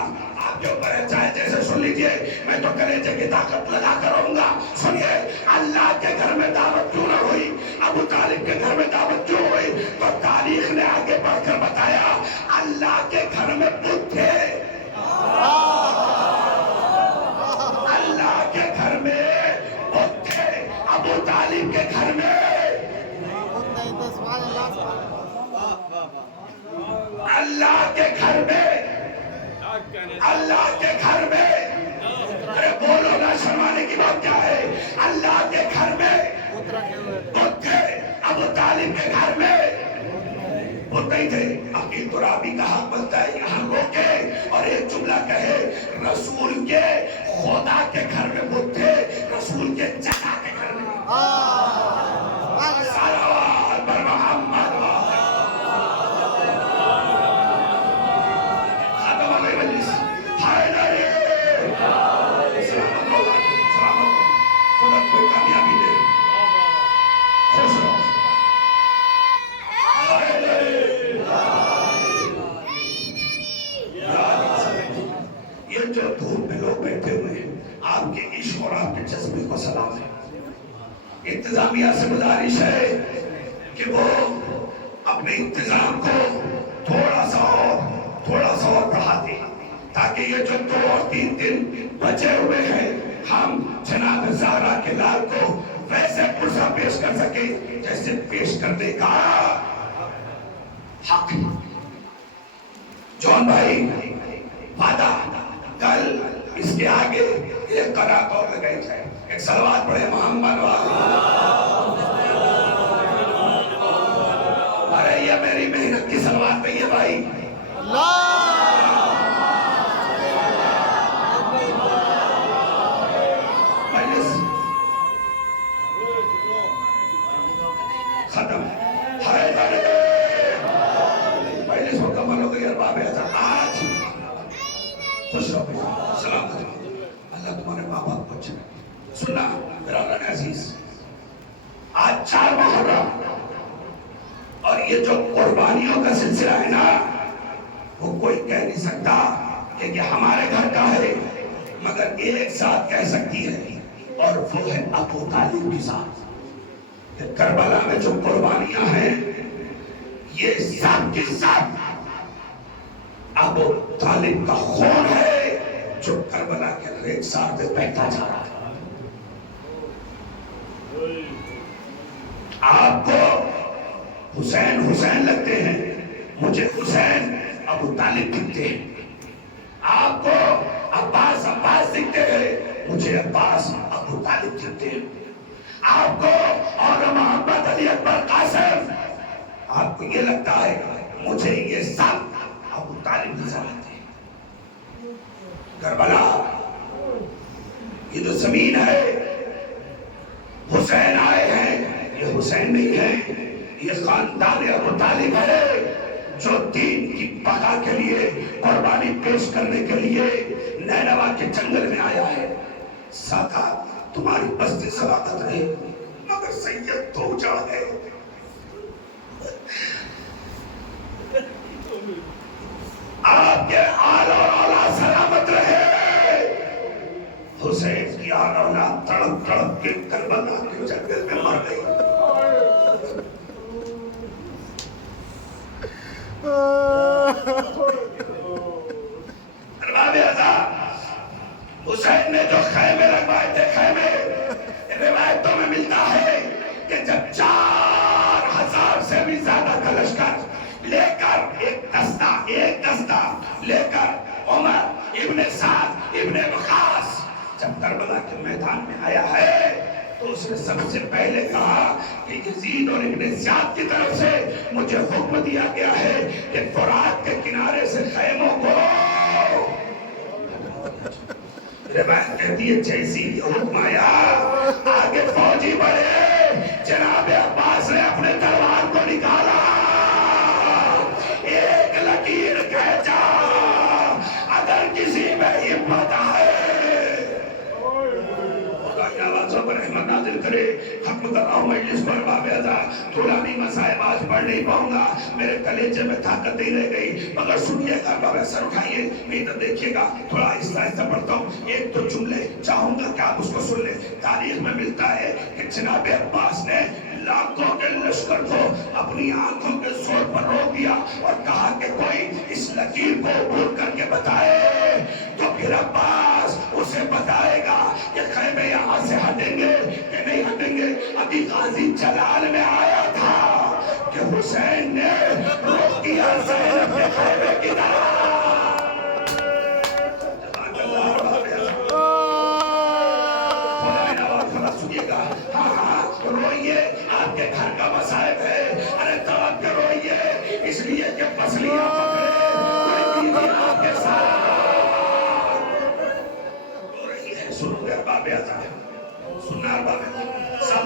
آپ کے اوپر ہے، چاہے جیسے سن لیجئے، میں تو کلیجے کی طاقت لگا کر رہوں گا. سنیے، اللہ کے گھر میں دعوت کیوں نہ ہوئی؟ ابو طالب کے گھر میں دعوت کیوں ہوئی؟ تو تاریخ نے آگے بڑھ کر بتایا، اللہ کے گھر میں بت تھے. اللہ کے گھر میں بت تھے. ابو طالب کے گھر میں اللہ کے گھر میں، اللہ کے گھر میں، ارے بولو نا، شرمانے کی بات کیا ہے؟ اللہ کے گھر میں بت تھے. ابو طالب کے گھر میں بت نہیں تھے. عقیل ترابی کا حق بنتا ہے یہاں روکے اور ایک جملہ کہے، رسول کے خدا کے گھر میں بت تھے، رسول کے جگہ کے گھر میں. صلوات بر محمد. یہ جو دھوپ میں لوگ بیٹھے ہوئے ہیں، آپ کے عشق اور آپ کے جذبے کو سلام ہے. انتظامیہ سے گزارش ہے کہ وہ اپنے انتظام کو تھوڑا سا اور بڑھا دیں، تاکہ یہ جو 2 اور 3 دن بچے ہوئے ہیں، ہم جناب زہرا کے لال کو ویسے پرزہ پیش کر سکیں جیسے پیش کرنے کا حق. جون بھائی، وعدہ کل اس کے آگے ایک قرات اور لگائی جائے. ایک صلوات پڑھے محمد والا. ارے یہ میری محنت کی صلوات پہ یہ بھائی. ختم. مجلس مکمل ہو گئی. ارباب اعظم آج خوش رہو، سلام کرو. اللہ تمہارے ماں باپ کو اچھا. سننا برادران عزیز، آج 4 محرم اور یہ جو قربانیوں کا سلسلہ ہے نا، وہ کوئی کہہ نہیں سکتا کہ یہ ہمارے گھر کا ہے، مگر ایک ساتھ کہہ سکتی ہے، اور وہ ہے ابو طالب کی ساتھ. کربلا میں جو قربانیاں ہیں، یہ سب کی سب ابو طالب کا خون ہے جو کربلا کے ریگزار پہ بہتا جا رہا ہے. آپ کو حسین لگتے ہیں، مجھے حسین ابو طالب دکھتے ہیں. آپ کو عباس دکھتے ہیں، مجھے عباس ابو طالب دکھتے ہیں. آپ کو اور محمد علی اکبر قاسم، آپ کو یہ لگتا ہے، مجھے یہ سب ابو طالب نظر آتے ہیں. کربلا، یہ جو زمین ہے، حسین آئے ہیں، یہ حسین نہیں ہے، یہ خاندان ابو طالب ہے جو دین کی بقا کے لیے قربانی پیش کرنے کے لیے نینوا کے جنگل میں آیا ہے. ساقا تمہاری بستی سلامت رہے، مگر سید تو جانے. آپ کے آل اور اولاد سلامت رہے. حسین کی آل اولاد تڑپ تڑپ کے کربلا کے جنگل میں مر گئی. ارباب اعظم، حسین نے جو خیمے لگوائے تھے، خیمے روایتوں میں ملتا ہے کہ جب 4000 سے بھی زیادہ کا لشکر لے کر ایک دستہ لے کر عمر ابن سعد ابن وقاص جب کربلا کے میدان میں آیا ہے، تو اس نے سب سے پہلے کہا کہ یزید اور ابن زیاد کی طرف سے مجھے حکم دیا گیا ہے کہ فرات کے کنارے سے خیموں کو، روایت کہتی ہے جیسی یہ حکم آیا، آگے فوجی بڑھے. جناب عباس نے اپنے تلوار کو نکالا جنازوں پر رحمت نازل کرے. ختم کر رہا ہوں مجلس پر باب ازا. طولانی مسائب آج پڑھ نہیں پاؤں گا, میرے کلیجے میں طاقت نہیں رہ گئی, مگر سنیے گا. بابا سر اٹھائیے, ادھر دیکھیے گا, تھوڑا آہستہ آہستہ پڑھتا ہوں. ایک دو جملے چاہوں گا کہ آپ اس کو سن لیں. تاریخ میں ملتا ہے کہ جناب عباس نے لاکھوں کے لشکر کو اپنی آنکھوں کے زور پر روک دیا اور کہا کہ کوئی اس لکیر کو عبور کر کے بتائے. تو پھر عباس اسے بتائے گا کہ خیمے یہاں سے ہٹیں گے کہ نہیں ہٹیں گے. ابھی غازی جلال میں آیا تھا کہ حسین نے روک دیا زینب کے خیمے کی طرح. روئیے, آپ کے گھر کا مصائب ہے. ارے تڑپ کے روئیے, اس لیے کہ پسلیاں پکڑے, کوئی بیوی آپ کے ساتھ رو رہی ہے. سنو گے ارباب ازا, سننا ارباب ازا,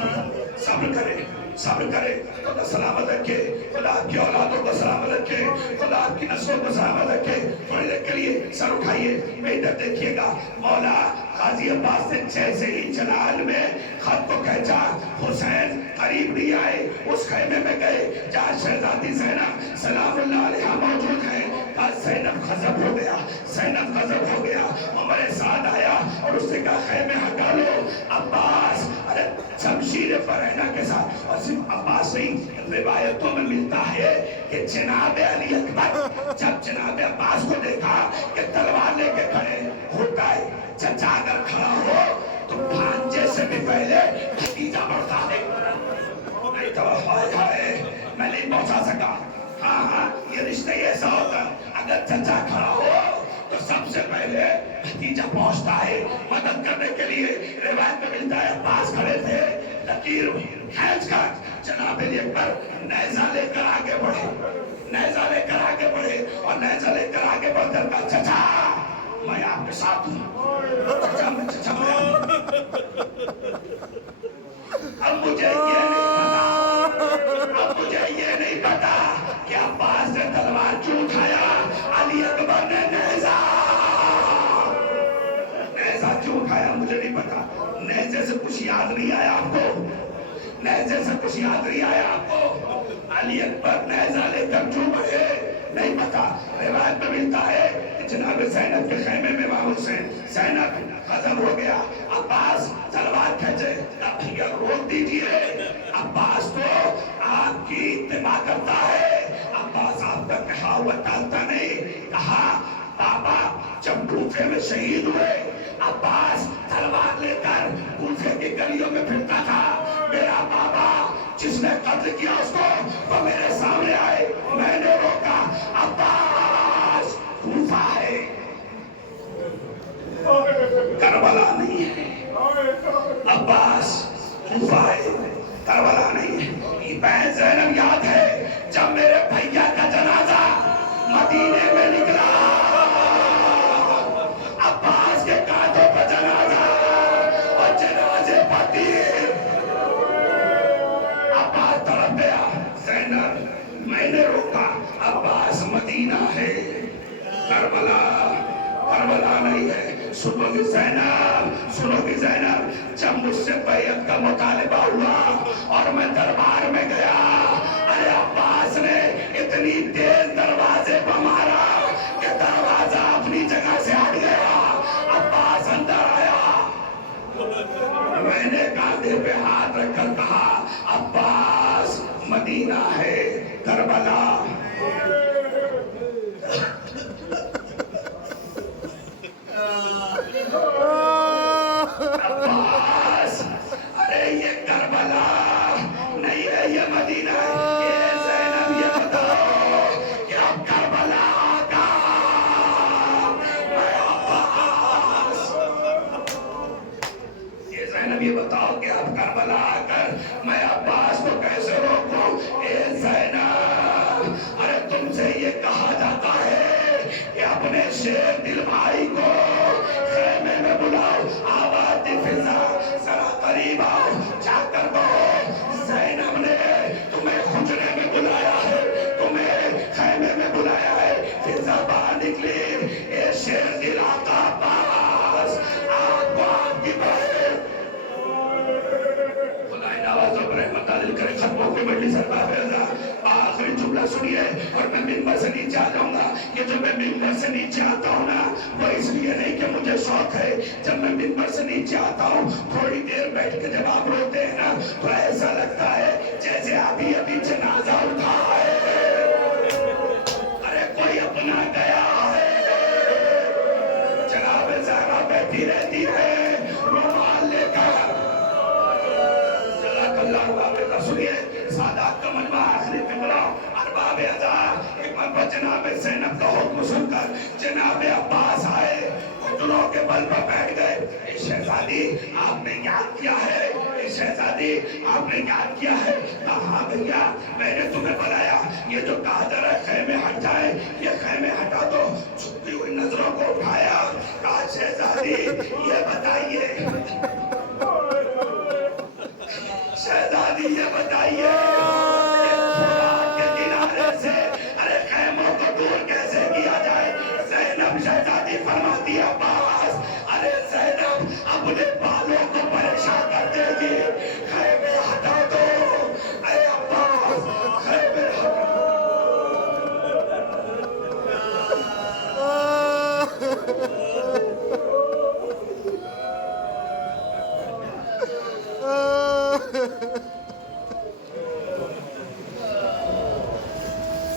صبر کرے, صبر کرے. خدا سلامت رکھے, خدا آپ کی اولادوں کو سلامت رکھے, خدا آپ کی نسلوں کو سلامت رکھے. تھوڑی دیر کے لیے سر اٹھائیے, ادھر دیکھیے گا. مولا غازی عباس نے جیسے ہی جلال میں خط کو کھینچا, حسین قریب نہیں آئے, اس خیمے میں گئے جہاں شہزادی زینب سلام اللہ علیہا موجود ہیں. زینب غضب ہو گیا, زینب غضب ہو گیا. عمر سعد آیا اور اس نے کہا خیمے ہٹا لو. عباس ارے شمشیر فرینہ کے ساتھ, اور صرف عباس نہیں, روایتوں میں ملتا ہے کہ جناب علی اکبر جب جناب عباس کو دیکھا کہ تلوار لے کے کھڑے ہوتا ہے, چچا اگر کھڑا ہو تو بھانجے سے بھی پہلے بھتیجا بڑھتا ہے. نہیں تو میں نہیں پہنچا سکا. ہاں یہ رشتہ ایسا ہوتا, اگر چچا کھڑا ہو تو سب سے پہلے بھتیجا پہنچتا ہے مدد کرنے کے لیے. روایت میں ملتا ہے عباس کھڑے تھے, لکیر کھینچ کر جناب علی اکبر نیزہ لے کر آگے بڑھے, نیزہ لے کر آگے بڑھے, اور نیزہ لے کر آگے بڑھ کر کہا چچا میں آپ کے ساتھ ہوں. چچا میں اب مجھے یہ نہیں پتا, اب مجھے یہ نہیں پتا کہ عباس نے تلوار کیوں اٹھایا, علی اکبر نے نیزہ کیوں اٹھایا مجھے نہیں پتا. نیزے سے کچھ یاد نہیں آیا آپ کو, نیزے سے کچھ یاد نہیں آیا آپ کو. علی اکبر نیزہ لے کر کیوں بڑھے نہیں پتا. روایت میں ملتا ہے کہ جناب زینب کے خیمے میں وہاں حسین, زینب غضب ہو گیا, عباس تلوار کھینچے, بھیا روک دیجئے. عباس تو آپ کی اتباع کرتا ہے, عباس آپ کا کہا ہوا ٹالتا نہیں. کہا بابا جب کوفے میں شہید ہوئے, عباس تلوار لے کر کوفے کی گلیوں میں پھرتا تھا. میرا بابا جس نے قتل کیا اس کو وہ میرے سامنے آئے, میں نے روکا. عباس کوفہ ہے, کربلا نہیں ہے. عباس کوفہ ہے, کربلا نہیں ہے. بہن زینب یاد ہے جب میرے بھیا کا جنازہ مدینے میں نکلا, عباس کے کانٹوں پر جنازہ اور جنازے پر تیر. عباس تڑپ گیا, زینب میں نے روکا. عباس مدینہ ہے, کربلا کربلا نہیں ہے. سنو گی زینب, سنو گی زینب, جب مجھ سے بیعت کا مطالبہ ہوا اور میں دربار میں گیا, ارے عباس نے اتنی تیز دروازے پر مارا کہ دروازہ اپنی جگہ سے ہٹ گیا. عباس اندر آیا, میں نے کاندھے پہ ہاتھ رکھ کر کہا عباس مدینہ ہے, کربلا. عباس ارے یہ کربلا نہیں ہے, یہ مدینہ ہے. یہ زینب یہ بتاؤ کہ اب کربلا آگا. عباس یہ زینب یہ بتاؤ کہ اب کربلا آ کر میں عباس کو کیسے روکوں. اے زینب ارے تم سے یہ کہا جاتا ہے کہ اپنے شیر دل بھائی کو خیمے میں بلاؤ. آواز دی فضا ذرا قریب آؤ, جا کر کہو زینب نے تمہیں حجرے میں بلایا ہے, تمہیں خیمے میں بلایا ہے. فضا باہر نکلی, اے شیر دل آقا عباس آپ کو آپ کی بہن کوئی بڑی سرباب رضا آخری جملہ سنیے اور میں ممبر سے نیچے آ جاؤں گا. کہ جب میں ممبر سے نیچے آتا ہوں نا وہ اس لیے نہیں کہ مجھے شوق ہے. جب میں ممبر سے نیچے آتا ہوں تھوڑی دیر بیٹھ کے جب آپ روتے ہیں نا تو ایسا لگتا ہے جیسے ابھی ابھی جنازہ اٹھا ہے. ارے کوئی اپنا گیا ہے. جناب زہرا بیٹھی رہتی ہے رومال لے کر. جزاک اللہ بابے کا سنیے سادات کا مجمع آخری فکرہ ارباب ازا ایک مرتبہ جناب زینب کا حکم سن کر جناب عباس آئے گھٹنوں کے بل پر بیٹھ گئے. اے شہزادی آپ نے یاد کیا ہے؟ اے شہزادی آپ نے یاد کیا ہے؟ کہا بھیا میں نے تمہیں بلایا یہ جو قادر ہے خیمے ہٹ جائے. یہ خیمے ہٹا دو. چھپتی ہوئی نظروں کو اٹھایا. کہا شہزادی یہ بتائیے شہزادی یہ بتائیے فرات کے کنارے سے ارے خیموں کو دور کیسے کیا جائے؟ زینب شہزادی فرماتی ہے عباس ارے زینب اپنے بالوں کو پریشان کر دے گی. خیمے ہٹا دو. اے عباس خیمے ہٹا دو.